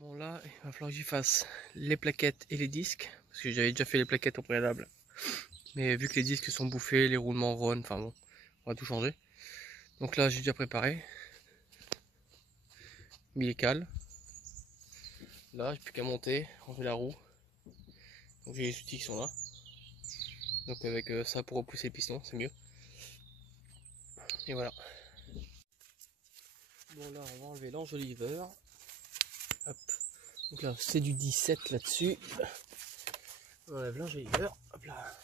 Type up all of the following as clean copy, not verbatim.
Bon là, il va falloir que j'y fasse les plaquettes et les disques, parce que j'avais déjà fait les plaquettes au préalable. Mais vu que les disques sont bouffés, les roulements run, enfin bon, on va tout changer. Donc là, j'ai déjà préparé. Mis les cales. Là, j'ai plus qu'à monter, enlever la roue. Donc j'ai les outils qui sont là. Donc avec ça pour repousser les pistons, c'est mieux. Et voilà. Bon là, on va enlever l'enjoliveur. Hop. Donc là, c'est du 17 là-dessus. On enlève l'enjoliveur. Hop là.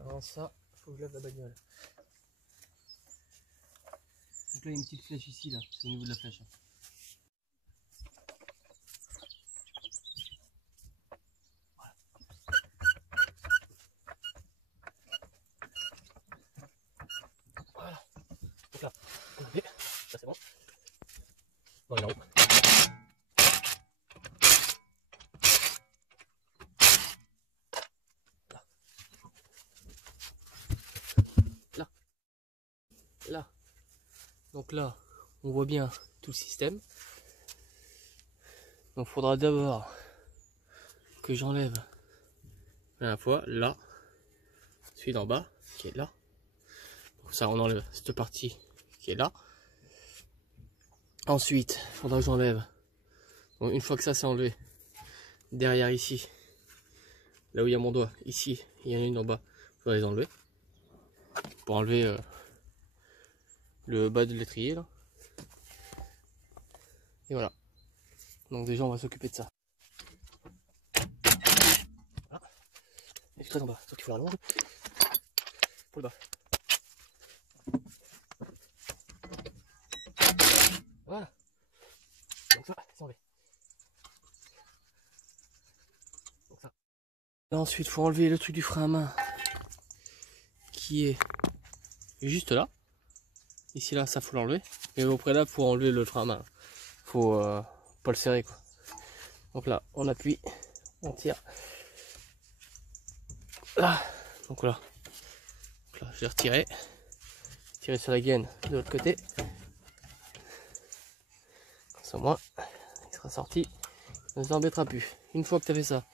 Avant ça, faut que je lave la bagnole. Donc là, il y a une petite flèche ici, là. C'est au niveau de la flèche. Voilà. Donc là, on a fait. Ça, c'est bon. On est là-haut. Là. Là. Donc là, on voit bien tout le système. Donc il faudra d'abord que j'enlève la dernière fois là, celui d'en bas qui est là. Comme ça on enlève cette partie qui est là. Ensuite, il faudra que j'enlève, donc une fois que ça c'est enlevé, derrière ici, là où il y a mon doigt, ici, il y en a une en bas, il faudra les enlever. Pour enlever le bas de l'étrier là. Et voilà. Donc déjà on va s'occuper de ça. Voilà. Et très en bas, sauf qu'il faut la longue. Pour le bas. Voilà. Donc ça, c'est enlevé. Donc ça. Là, ensuite, il faut enlever le truc du frein à main qui est juste là. Ici là, ça faut l'enlever. Et au préalable, faut enlever le frein à main. Faut pas le serrer quoi. Donc là, on appuie, on tire. Là. Donc là. Donc là, je l'ai retiré. Tirer sur la gaine de l'autre côté. Comme ça, moi, il sera sorti. Ça ne s'embêtera plus. Une fois que tu as fait ça,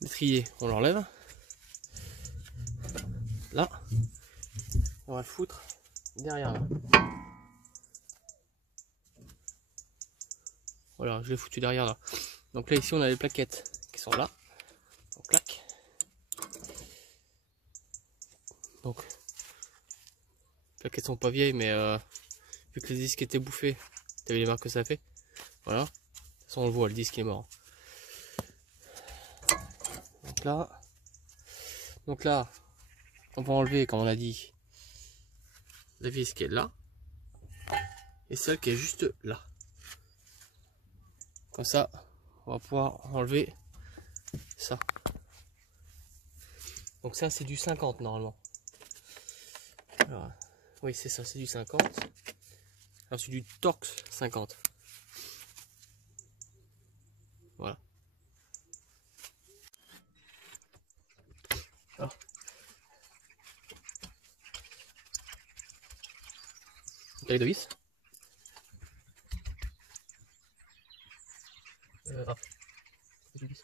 l'étrier, on l'enlève. Là, on va le foutre derrière là. Voilà, je l'ai foutu derrière là. Donc là, ici, on a les plaquettes qui sont là. Donc, clac. Donc, les plaquettes sont pas vieilles, mais vu que les disques étaient bouffés, tu as vu les marques que ça fait. Voilà. De toute façon, on le voit, le disque est mort. Donc là, on va enlever, comme on a dit, la vis qui est là. Et celle qui est juste là. Comme ça, on va pouvoir enlever ça. Donc ça, c'est du 50 normalement. Alors, oui, c'est ça, c'est du 50. Alors c'est du Torx 50. Voilà. Alors. Les deux vis. Ah. Les deux vis.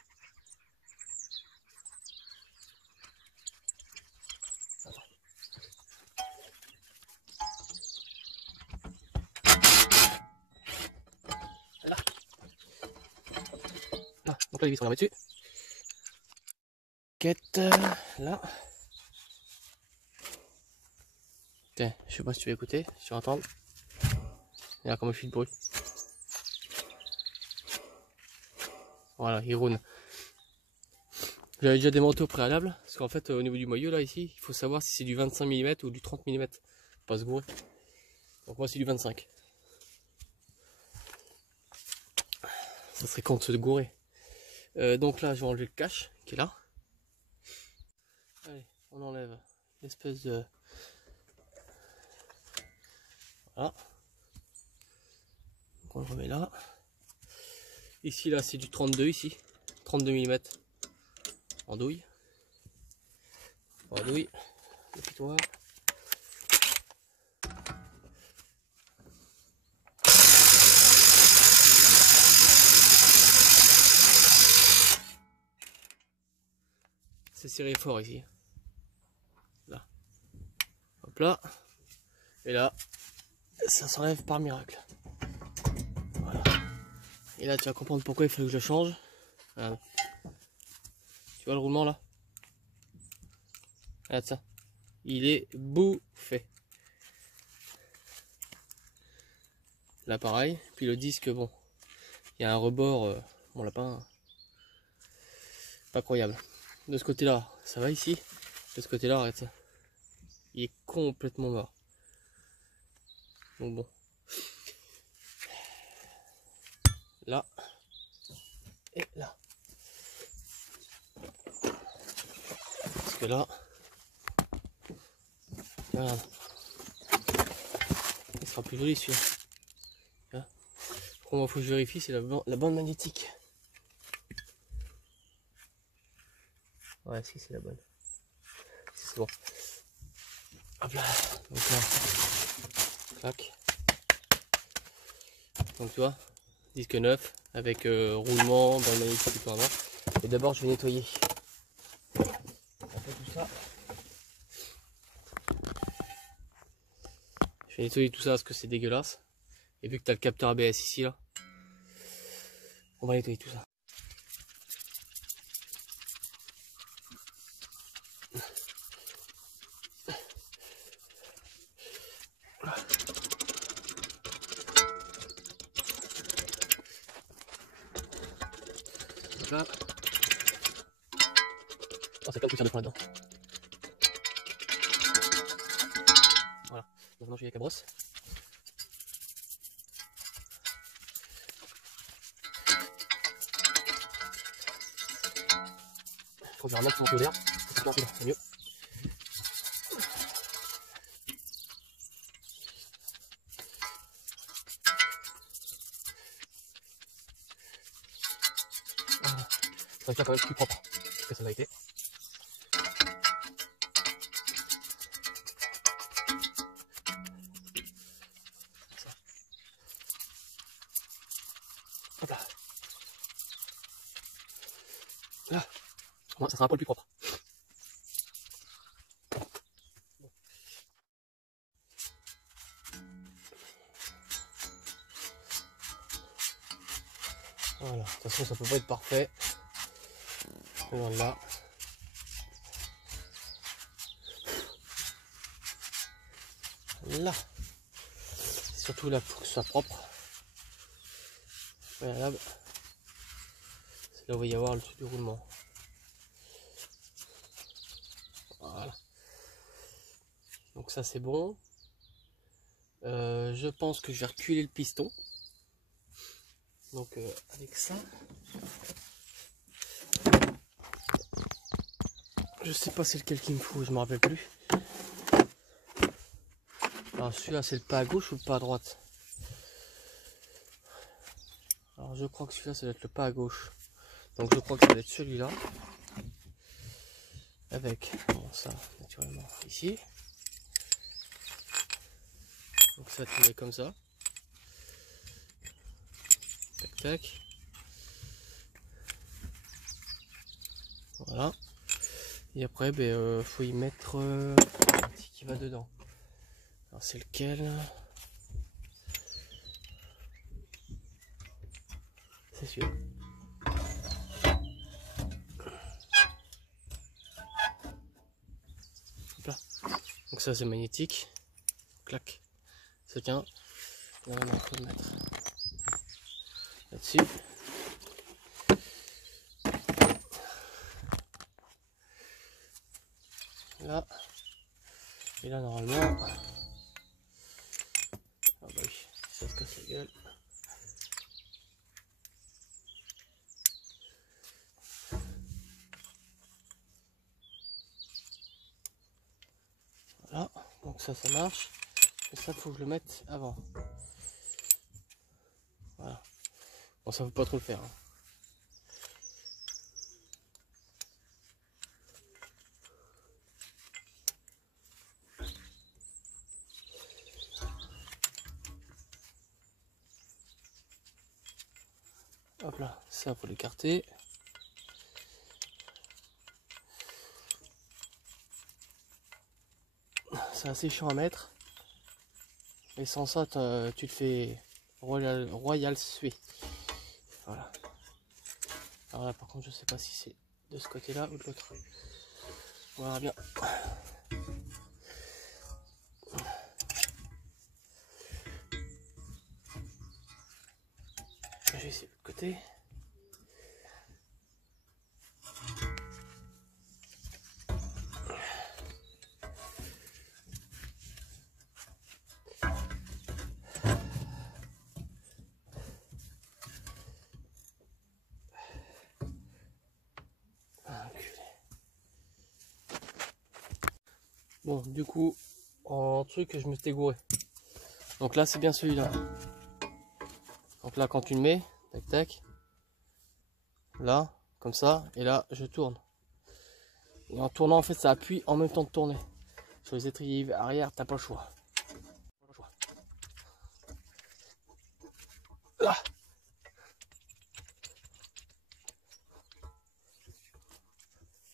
Là. Là. Donc là, les vis, on la met dessus. Quête là. Tiens, je sais pas si tu vas écouter, si tu vas entendre. Regarde comment il fait de bruit. Voilà, il roule. J'avais déjà démonté au préalable, parce qu'en fait au niveau du moyeu là ici, il faut savoir si c'est du 25 mm ou du 30 mm. Pas se gourer. Donc moi c'est du 25. Ça serait con de se gourer. Donc là je vais enlever le cache qui est là. Allez, on enlève l'espèce de... Voilà. Donc on le remet là. Ici là c'est du 32 ici. 32 mm. En douille. En douille. Le fitoir. serrer fort ici. Là. Hop là. Et là, ça s'enlève par miracle. Voilà. Et là, tu vas comprendre pourquoi il faut que je le change. Voilà. Tu vois le roulement là? Regarde ça. Il est bouffé. Là pareil. Puis le disque, bon. Il y a un rebord. Mon lapin. Pas croyable. De ce côté là, ça va ici. De ce côté là, regarde ça. Il est complètement mort. Donc bon. Là. Et là. Parce que là. Regarde. Il sera plus joli celui-là. Comment faut que je vérifie, c'est la bande magnétique. Ouais, si c'est la bonne. Si c'est bon. Hop là. Donc là. Clac. Donc tu vois, disque neuf avec roulement, bande magnétique et tout avant. Et d'abord je vais nettoyer un peu tout ça. Je vais nettoyer tout ça parce que c'est dégueulasse. Et vu que tu as le capteur ABS ici là, on va nettoyer tout ça. Là. Oh, c'est plein de poussière de plomb là-dedans. Voilà. Maintenant je vais avec la brosse. Faut que je ramène sur mon tuyau d'air. C'est mieux. Voilà. Ça va être quand même plus propre que ça l'a été. Hop là. Là. Bon, ça sera un peu plus propre. Voilà. De toute façon, ça peut pas être parfait. Loin de là. Là. Surtout là pour que ce soit propre. Préalable. C'est là où il va y avoir le truc du roulement. Voilà. Donc ça c'est bon. Je pense que je vais reculer le piston. Donc avec ça. Je sais pas c'est lequel qu'il me faut, je me rappelle plus. Alors celui-là c'est le pas à gauche ou le pas à droite? Alors je crois que celui-là ça doit être le pas à gauche. Donc je crois que ça doit être celui-là. Avec bon, ça naturellement ici. Donc ça va tourner comme ça. Tac tac. Voilà. Et après ben, faut y mettre un petit qui va dedans. Alors c'est lequel? C'est celui-là. Donc ça c'est magnétique. Clac. Ça tient. Là on peut le mettre là-dessus. Là. Et là normalement. Ah bah oui, ça se casse la gueule. Voilà, donc ça marche. Et ça faut que je le mette avant. Voilà. Bon ça faut pas trop le faire. Hein. Hop là, ça faut l'écarter. c'est assez chiant à mettre. Et sans ça, tu te fais royal sué. Voilà. Alors là, par contre, je sais pas si c'est de ce côté-là ou de l'autre. On verra bien. Je vais essayer de l'autre côté. Bon, du coup, en truc, je me suis gouré. Donc là, c'est bien celui-là. Donc là, quand tu le mets, tac tac, là, comme ça, et là, je tourne. Et en tournant, en fait, ça appuie en même temps de tourner. Sur les étriers arrière, t'as pas le choix. Là.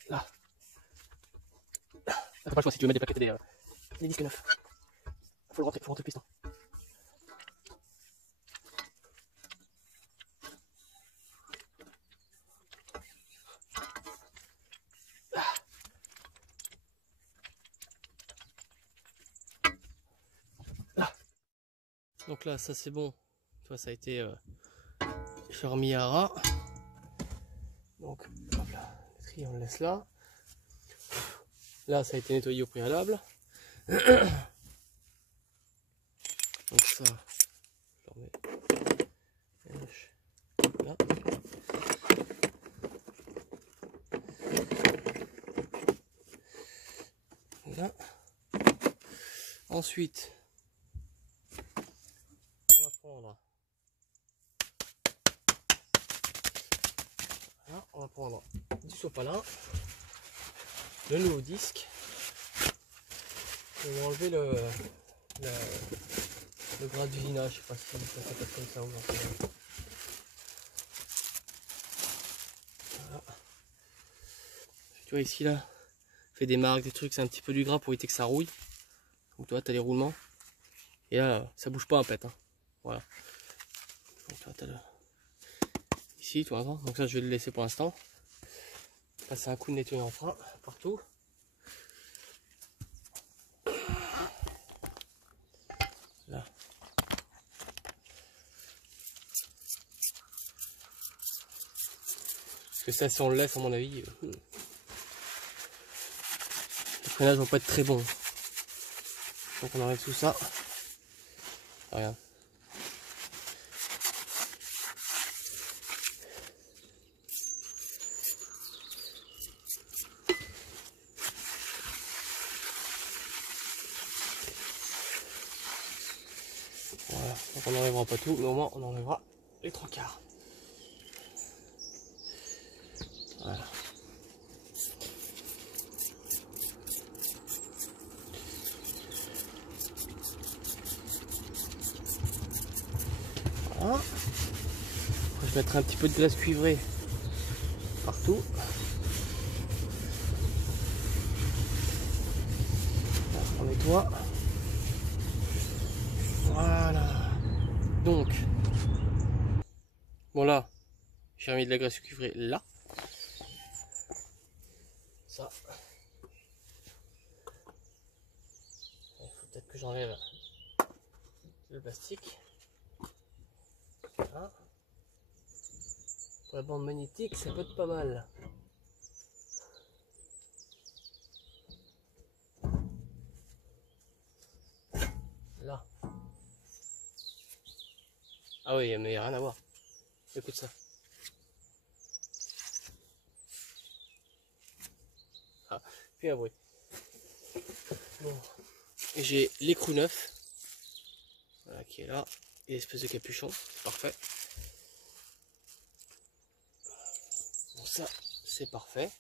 Là. T'as pas le choix si tu veux mettre des plaquettes des disques neufs. Faut rentrer le piston. Donc là, ça c'est bon. Toi, ça a été j'ai remis à ras. Donc hop là, l'étrier on le laisse là. Là, ça a été nettoyé au préalable. Donc ça, je remets là. Là. Ensuite, on va prendre. Là, on va prendre du sopalin, le nouveau disque. Et on va enlever le gras d'usinage, je sais pas si ça s'appelle comme ça ou non. Voilà. Tu vois ici là, fait des marques, des trucs, c'est un petit peu du gras pour éviter que ça rouille. Donc tu vois, tu as les roulements. Et là, ça bouge pas en fait. Hein. Voilà. Donc là, tu as ici, tu vois. Donc ça, je vais le laisser pour l'instant. Passer un coup de nettoyant en frein partout. Là. Parce que ça, si on le laisse, à mon avis, le freinage va pas être très bon. Donc on enlève tout ça. Regarde. Voilà. Donc on n'enlèvera pas tout, mais au moins on enlèvera les trois quarts. Voilà. Voilà. Après, je mettrai un petit peu de glace cuivrée partout. Là, on nettoie. Voilà. Donc, bon là, j'ai remis de la glace cuivrée là. Ça. Il faut peut-être que j'enlève le plastique. Voilà. Pour la bande magnétique, ça peut être pas mal. Là. Ah oui, mais il n'y a rien à voir. Écoute ça. Ah, puis un bruit. Bon. J'ai l'écrou neuf. Voilà, qui est là. Et l'espèce de capuchon. C'est parfait. Bon, ça, c'est parfait.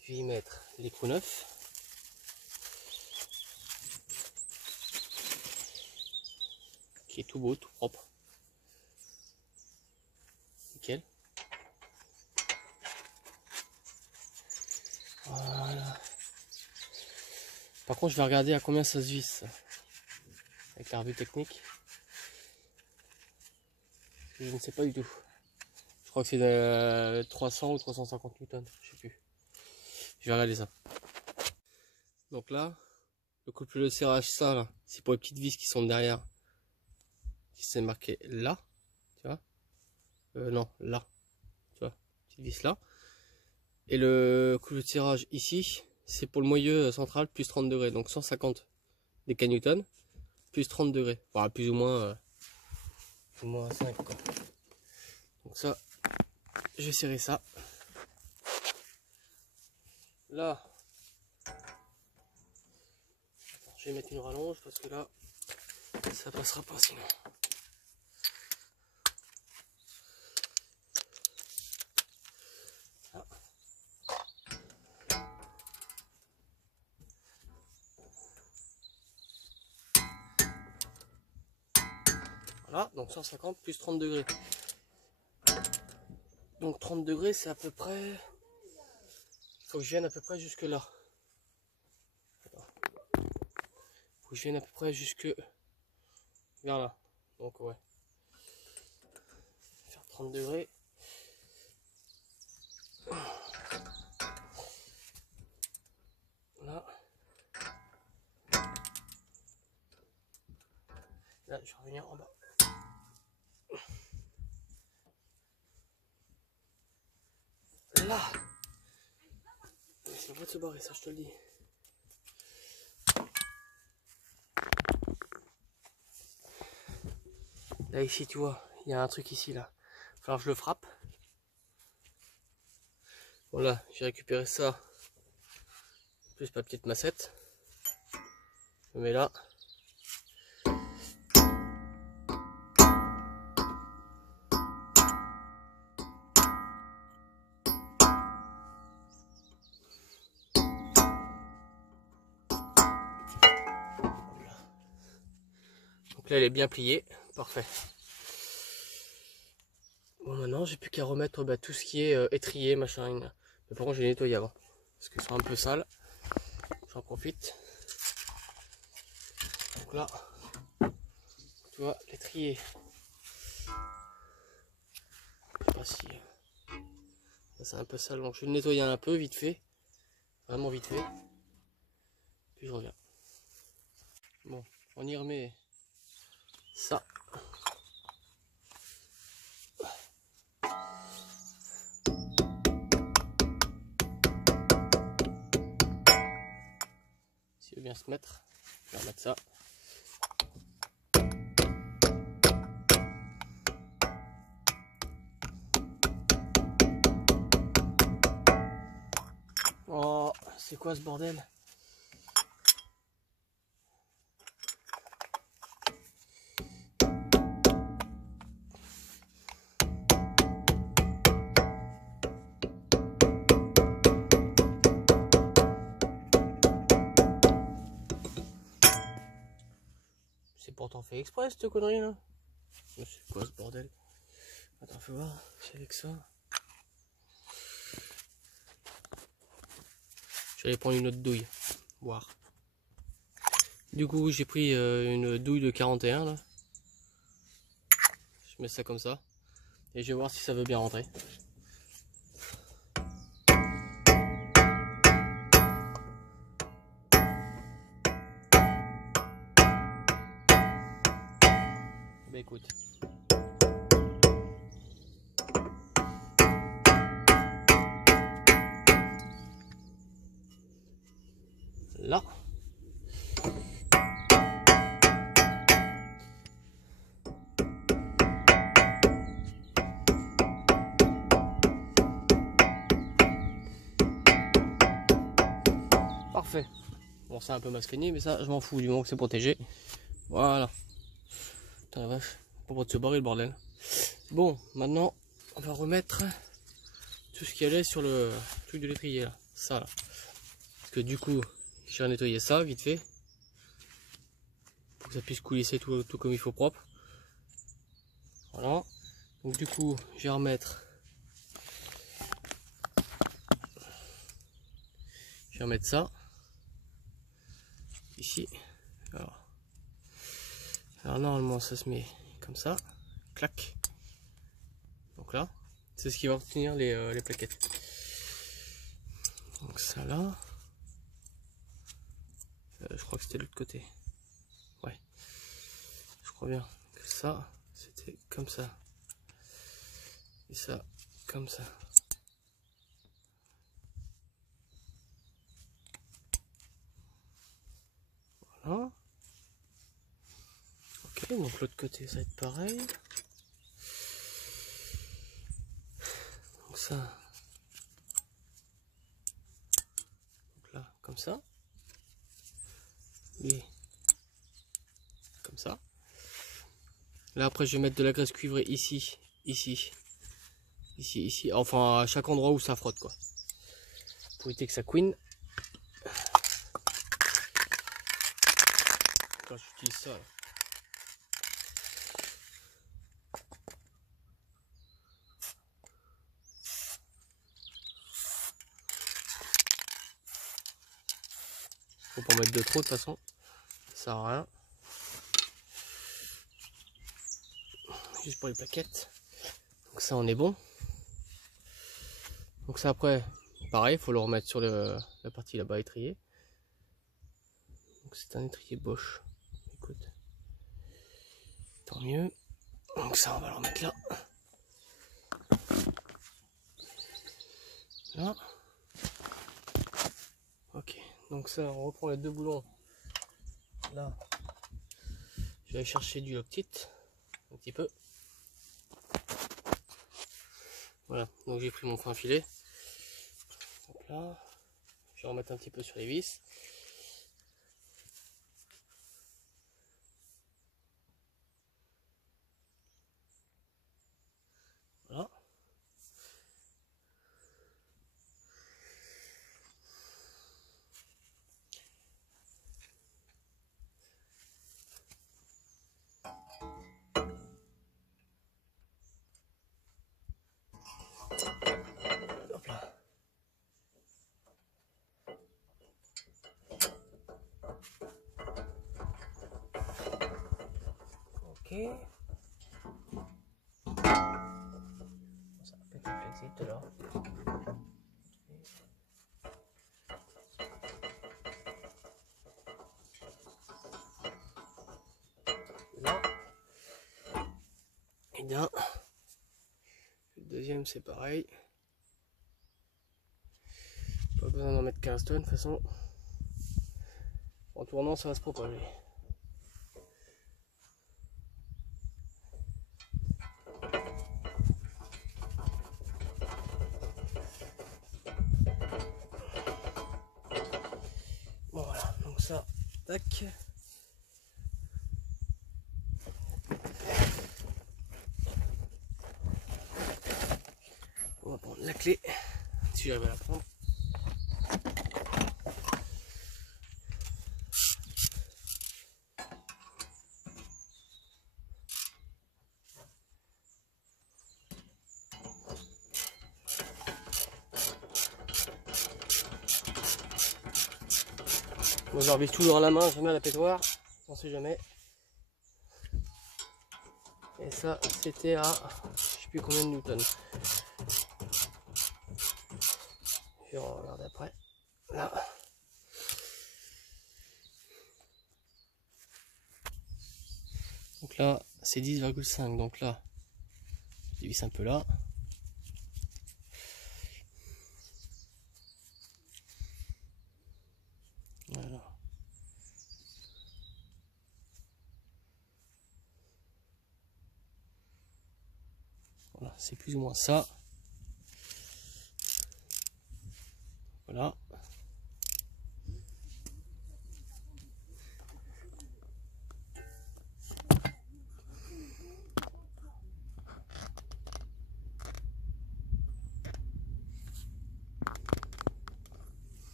Je vais y mettre l'écrou neuf. Qui est tout beau, tout propre. Nickel. Voilà. Par contre, je vais regarder à combien ça se visse avec la revue technique. Je ne sais pas du tout. Je crois que c'est de 300 ou 350 newtons, je sais plus. Je vais regarder ça. Donc là, le couple de serrage, ça là, c'est pour les petites vis qui sont derrière. C'est marqué là, tu vois. Non, là, tu vois, petite vis là. Et le couple de tirage ici, c'est pour le moyeu central plus 30 degrés, donc 150 des Newton plus 30 degrés, enfin, plus ou moins 5 quoi. Donc ça, je vais serrer ça. Là, je vais mettre une rallonge parce que là, ça passera pas sinon. Là. Voilà, donc 150 plus 30 degrés. Donc 30 degrés, c'est à peu près... Il faut que je vienne à peu près jusque là. Faut que je vienne à peu près jusque vers là. Donc ouais. Faire 30 degrés. Là. Là, je vais revenir en bas. Là. C'est le droit de se barrer, ça je te le dis. Là ici tu vois, il y a un truc ici là. Il va falloir que je le frappe. Voilà, j'ai récupéré ça. Plus ma petite massette. Je mets là. Donc là elle est bien pliée, parfait. Bon maintenant j'ai plus qu'à remettre tout ce qui est étrier, machin. Mais par contre je vais nettoyer avant. Parce qu'ils sont un peu sales. J'en profite. Donc là, tu vois, l'étrier. Je sais pas si... C'est un peu sale, donc je vais le nettoyer un peu vite fait. Vraiment vite fait. Puis je reviens. Bon, on y remet ça. S'il veut bien se mettre, je vais remettre ça. Oh, c'est quoi ce bordel? C'est pourtant fait exprès cette connerie là. C'est quoi ce bordel? Attends, faut voir, c'est avec ça. Je vais aller prendre une autre douille, voir. Du coup, j'ai pris une douille de 41 là. Je mets ça comme ça. Et je vais voir si ça veut bien rentrer. Bah écoute. Là. Parfait. Bon, c'est un peu masqué, mais ça, je m'en fous du moment que c'est protégé. Voilà. Putain la vache. Pas de se barrer le bordel. Bon, maintenant, on va remettre tout ce qui allait sur le truc de l'étrier là. Ça là. Parce que du coup, j'ai nettoyé ça vite fait. Pour que ça puisse coulisser tout comme il faut propre. Voilà. Donc du coup, je vais remettre. Je vais remettre ça. ici. Alors normalement ça se met comme ça, clac. Donc là, c'est ce qui va retenir les plaquettes. Donc ça là, je crois que c'était de l'autre côté. Ouais, je crois bien que ça, c'était comme ça. Et ça, comme ça. Voilà. Ok, donc l'autre côté ça va être pareil. Donc ça. Donc là, comme ça. Et comme ça. Là après je vais mettre de la graisse cuivrée ici, ici, ici, ici. Enfin à chaque endroit où ça frotte quoi. Pour éviter que ça couine. Quand j'utilise ça. Là. Faut pas en mettre de trop de toute façon. Ça sert à rien. Juste pour les plaquettes. Donc ça on est bon. Donc ça après, pareil, il faut le remettre sur la partie là-bas étrier. Donc c'est un étrier Bosch. Écoute. Tant mieux. Donc ça on va le remettre là. Là. Ok. Donc ça on reprend les deux boulons. Là. Je vais aller chercher du Loctite. Un petit peu. Voilà, donc j'ai pris mon fin filet. Donc là, je vais remettre un petit peu sur les vis. Voilà. Hop là. Ok. Ça va peut-être être flexible tout à l'heure. Là. Et bien. Le deuxième c'est pareil. Pas besoin d'en mettre 15 tonnes de toute façon. En tournant ça va se propager. Bon voilà, donc ça, tac. On va prendre la clé, si j'arrive à la prendre. Moi je revise toujours à la main, jamais à la pétoire, on sait jamais. Et ça c'était à je sais plus combien de newtons. Je vais regarder après. Là. Donc là c'est 10,5, donc là je divise un peu là. Voilà. Voilà, c'est plus ou moins ça. Voilà.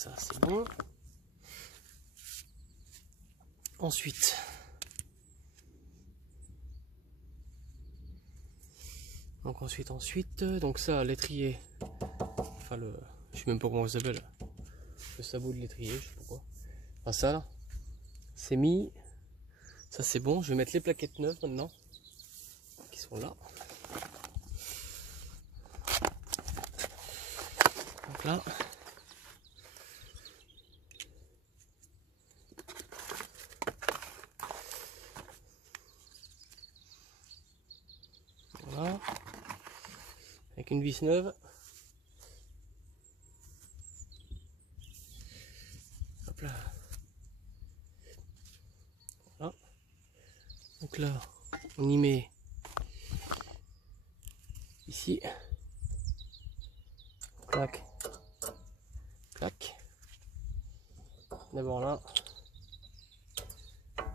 ça c'est bon. Ensuite, donc ça, l'étrier, enfin je sais même pas comment ça s'appelle, le sabot de l'étrier, je sais pas quoi. Enfin ça là, c'est mis, ça c'est bon. Je vais mettre les plaquettes neuves maintenant, qui sont là. Donc là. Voilà. Avec une vis neuve. Hop là. Voilà. Donc là, on y met ici. Clac. Clac. D'abord là.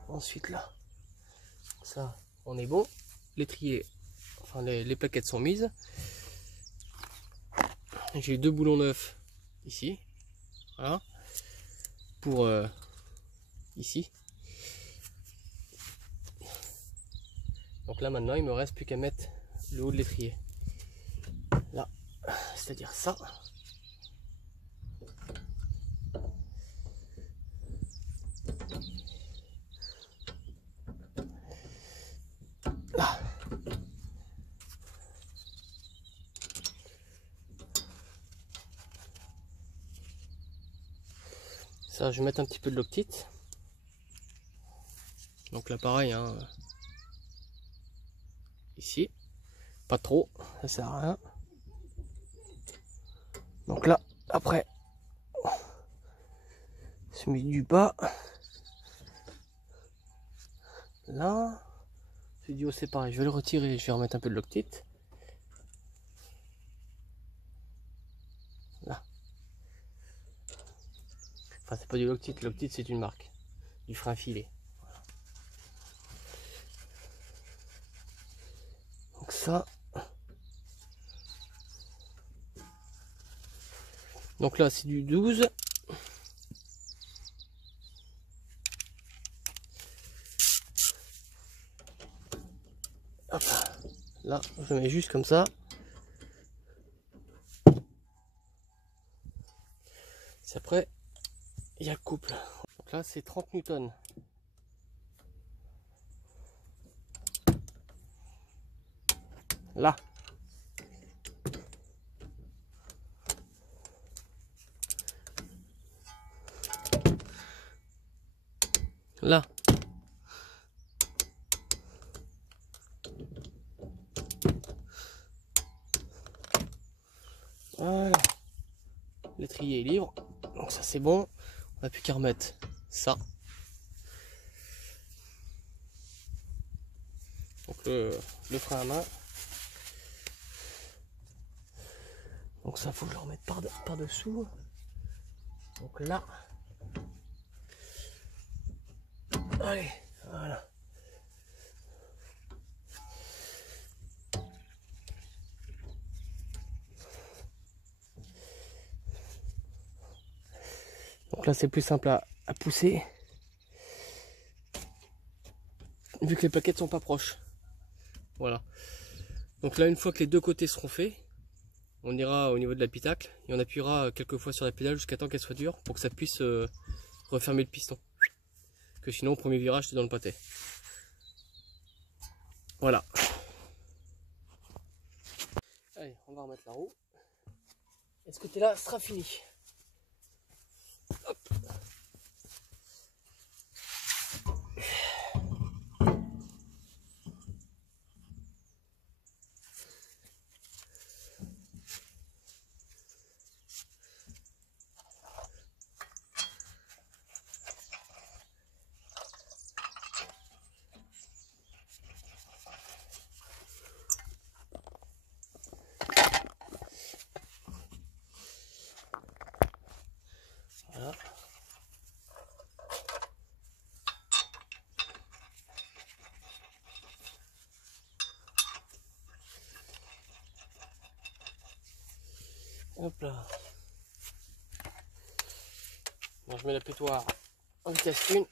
Ensuite là. Ça, on est bon. L'étrier, enfin les plaquettes sont mises. J'ai 2 boulons neufs ici. Voilà. Pour ici. Donc là maintenant il me reste plus qu'à mettre le haut de l'étrier. Là. C'est-à-dire ça. Là. Ça, je vais mettre un petit peu de Loctite. Donc là pareil, hein. Ici. Pas trop, ça sert à rien. Donc là, après, je mets du bas. Là, ce duo c'est pareil, je vais le retirer, je vais remettre un peu de Loctite. Là. Enfin, c'est pas du Loctite, Loctite c'est une marque. Du frein filé. Voilà. Donc ça. Donc là, c'est du 12. Hop. Là, je le mets juste comme ça. C'est après, il y a le couple. Donc là, c'est 30 newtons. Là. Là. Voilà. L'étrier est libre. Donc ça c'est bon. On n'a plus qu'à remettre ça. Donc le frein à main. Donc ça faut que je le remette par dessous. Donc là. Allez, voilà. Donc là c'est plus simple à pousser. Vu que les plaquettes sont pas proches. Voilà. Donc là une fois que les deux côtés seront faits, on ira au niveau de l'habitacle et on appuiera quelques fois sur la pédale jusqu'à temps qu'elle soit dure pour que ça puisse refermer le piston. Que sinon au premier virage c'est dans le pâté. Voilà. Allez, on va remettre la roue. Et ce côté-là sera fini. Hop. Voilà. Hop là. Bon, je mets la pétoire en vitesse 1.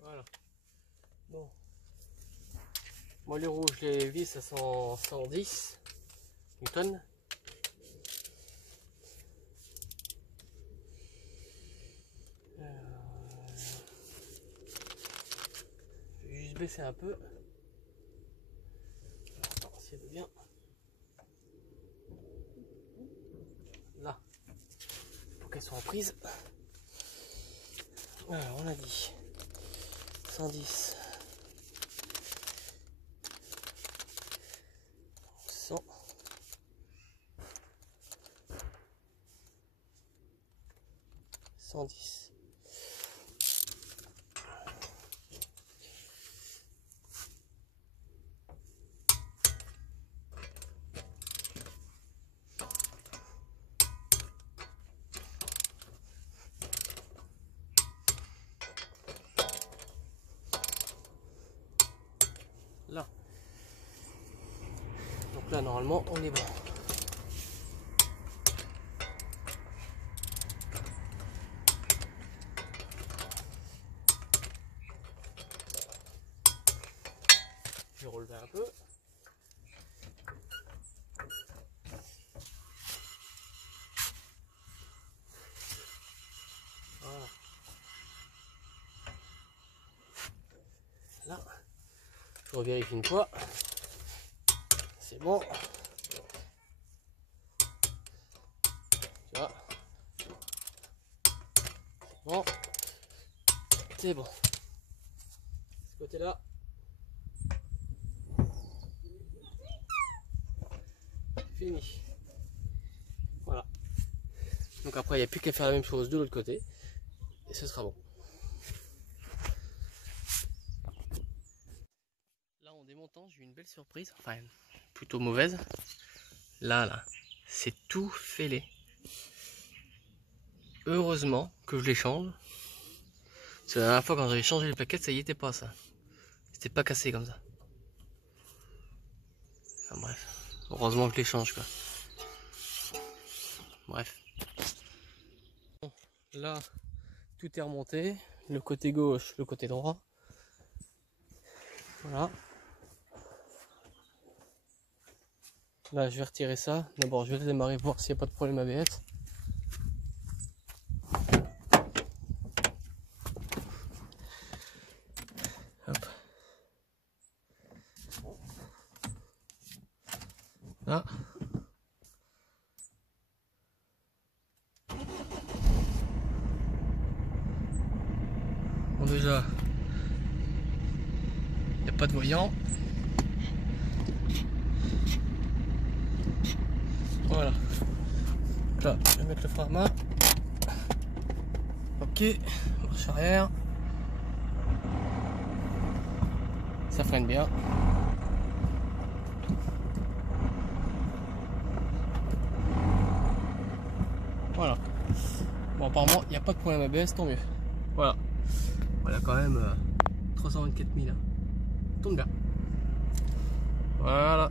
Voilà. Bon. Moi les rouges, les vis à 110 Newton. Je vais juste baisser un peu. Alors, si elle veut bien. Là. Pour qu'elles soient en prise. Alors on a dit 110. 100. 110. Là. Donc là normalement on est bon. Je vais relever un peu. Voilà. Là. Je revérifie une fois. C'est bon. Tu vois. C'est bon. C'est bon. Ce côté-là. Fini. Voilà. Donc après, il n'y a plus qu'à faire la même chose de l'autre côté. Et ce sera bon. Là, en démontant, j'ai eu une belle surprise. Enfin, plutôt mauvaise. Là, c'est tout fêlé. Heureusement que je les change. Parce que la dernière fois, quand j'avais changé les plaquettes, ça y était pas, ça. C'était pas cassé comme ça. Enfin bref. Heureusement que je les change, quoi. Bref. Bon, là, tout est remonté. Le côté gauche, le côté droit. Voilà. Là, je vais retirer ça. D'abord, je vais démarrer pour voir s'il n'y a pas de problème ABS. Hop. Là. Bon, déjà, il n'y a pas de voyant. Voilà. Là, je vais mettre le frein à main. Ok, marche arrière. Ça freine bien. Voilà. Bon, apparemment, il n'y a pas de problème ABS, tant mieux. Voilà. Voilà, quand même 324 000. Tourne bien. Voilà.